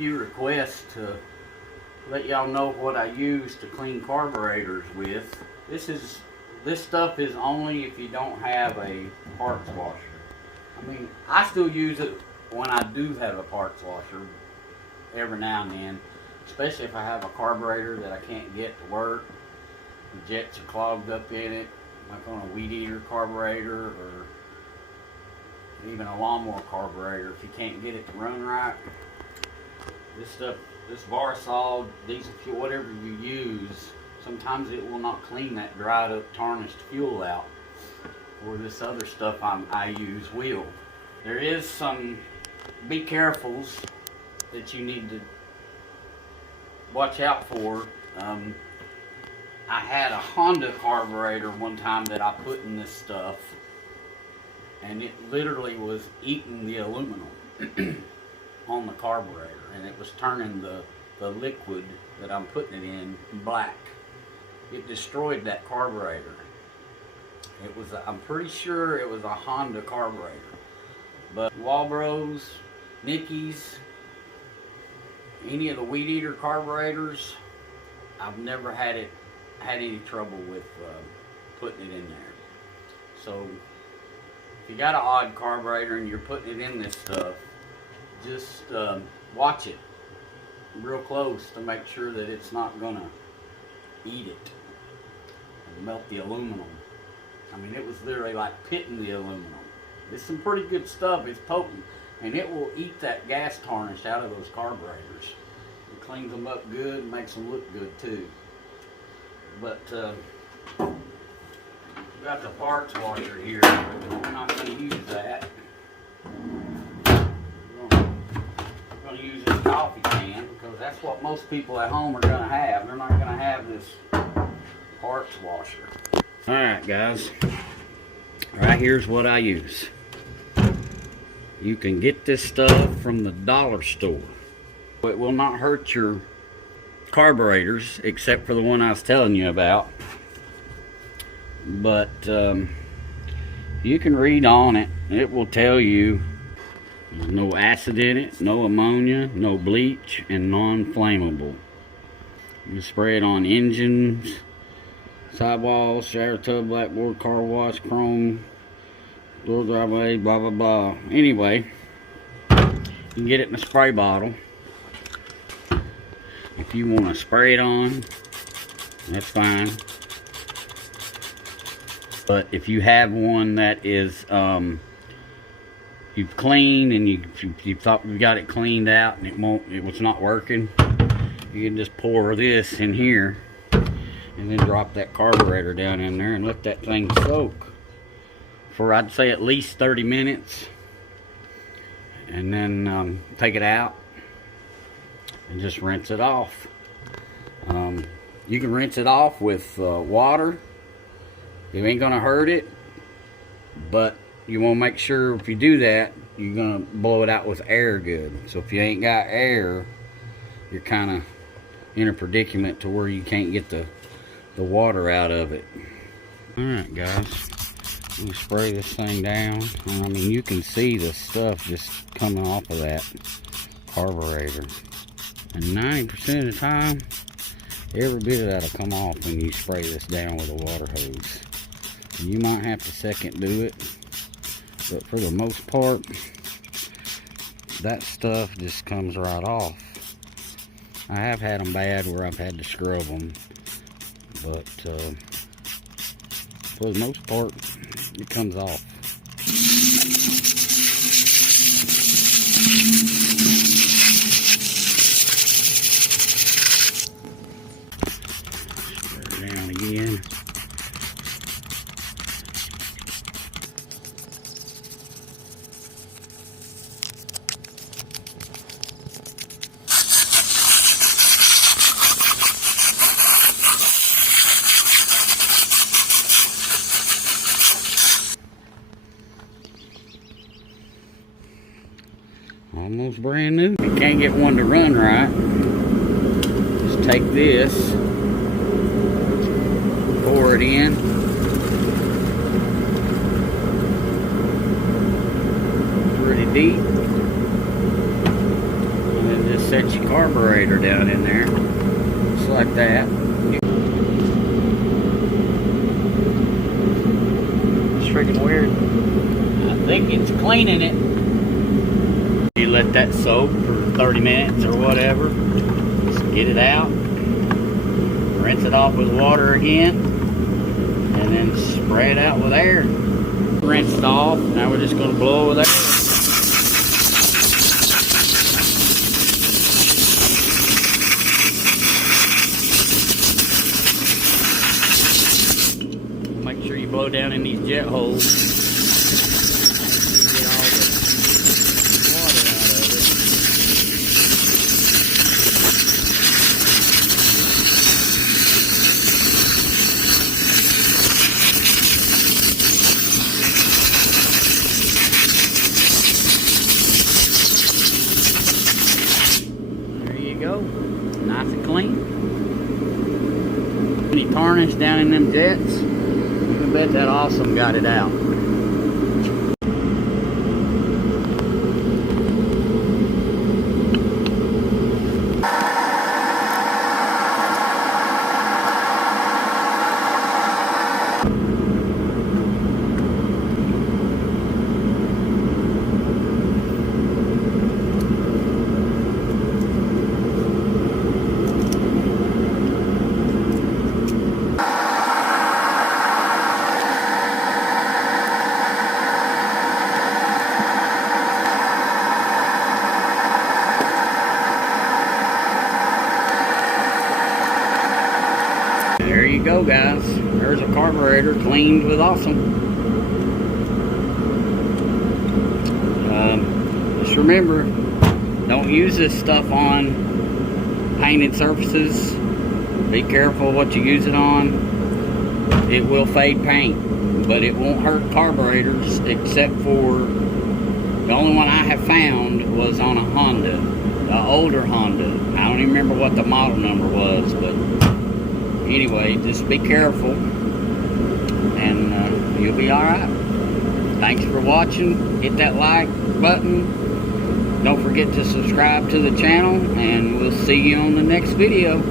few requests to let y'all know what I use to clean carburetors with. This stuff is only if you don't have a parts washer. I mean, I still use it when I do have a parts washer every now and then, especially if I have a carburetor that I can't get to work. The jets are clogged up in it, like on a weed eater carburetor or even a lawnmower carburetor. If you can't get it to run right, this stuff, this Varsol, diesel fuel, whatever you use, sometimes it will not clean that dried up, tarnished fuel out, or this other stuff I use will. There is some be carefuls that you need to watch out for. I had a Honda carburetor one time that I put in this stuff, and it literally was eating the aluminum on the carburetor, and it was turning the liquid that I'm putting it in black. It destroyed that carburetor. It was I'm pretty sure it was a Honda carburetor. But Walbros, Nickies, any of the weed eater carburetors, I've never had any trouble with putting it in there. So if you got an odd carburetor and you're putting it in this stuff, just watch it real close to make sure that it's not gonna eat it and melt the aluminum. I mean, it was literally like pitting the aluminum. It's some pretty good stuff. It's potent, and it will eat that gas tarnish out of those carburetors. It cleans them up good and makes them look good too. But we got the parts washer here. We're not going to use that. We're going to use this coffee can because that's what most people at home are going to have. They're not going to have this parts washer. Alright guys, right here's what I use. You can get this stuff from the dollar store. It will not hurt your carburetors except for the one I was telling you about. But you can read on it. It will tell you there's no acid in it, no ammonia, no bleach, and non-flammable. You spray it on engines, sidewalls, shower tub, blackboard, car wash, chrome, door driveway, blah blah blah. Anyway, you can get it in a spray bottle. If you want to spray it on, that's fine. But if you have one that is you've cleaned and you thought you got it cleaned out and it was not working, you can just pour this in here and then drop that carburetor down in there and let that thing soak for, I'd say, at least 30 minutes, and then take it out and just rinse it off. You can rinse it off with water. It ain't gonna hurt it, but you want to make sure if you do that, you're gonna blow it out with air good. So if you ain't got air, you're kind of in a predicament to where you can't get the water out of it. Alright guys, we spray this thing down. I mean, you can see the stuff just coming off of that carburetor, and 90% of the time every bit of that will come off when you spray this down with a water hose. You might have to second do it, but for the most part that stuff just comes right off. I have had them bad where I've had to scrub them, but for the most part it comes off. Spray it down again. Almost brand new. If you can't get one to run right, just take this, pour it in, pretty deep, and then just set carburetor down in there. Just like that. It's freaking weird. I think it's cleaning it. You let that soak for 30 minutes or whatever. Just get it out. Rinse it off with water again. And then spray it out with air. Rinse it off. Now we're just going to blow it with air. Make sure you blow down in these jet holes. Get all the water out of it. There you go. Nice and clean. Any tarnish down in them jets? I bet that awesome got it out. There you go, guys. There's a carburetor cleaned with awesome. Just remember, don't use this stuff on painted surfaces. Be careful what you use it on. It will fade paint, but it won't hurt carburetors, except for the only one I have found was on a Honda, the older Honda. I don't even remember what the model number was, but anyway, just be careful and you'll be alright. Thanks for watching. Hit that like button. Don't forget to subscribe to the channel, and we'll see you on the next video.